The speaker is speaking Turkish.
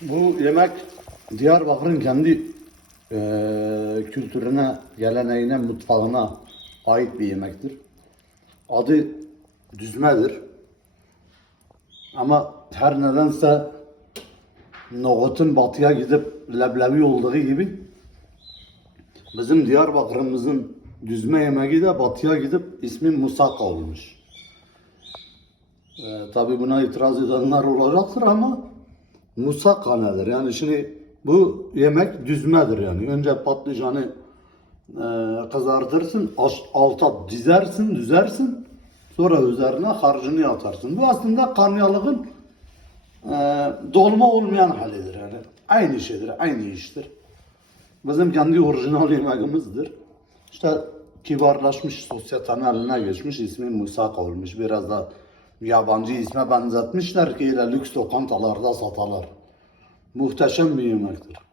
Bu yemek Diyarbakır'ın kendi kültürüne, geleneğine, mutfağına ait bir yemektir. Adı düzmedir. Ama her nedense nohutun batıya gidip leblebi olduğu gibi bizim Diyarbakır'ımızın düzme yemeği de batıya gidip ismi musaka olmuş. Tabi buna itiraz edenler olacaktır ama musaka nedir? Yani şimdi bu yemek düzmedir yani. Önce patlıcanı kızartırsın, alta dizersin, düzersin. Sonra üzerine harcını atarsın. Bu aslında karnıyarıkın dolma olmayan halidir yani. Aynı şeydir, aynı iştir. Bizim kendi orijinal yemeğimizdir. İşte kibarlaşmış, sosyetenin eline geçmiş, ismi musaka olmuş. Biraz da yabancı isme benzetmişler ki öyle lüks lokantalarda satarlar. Muhteşem bir yemektir.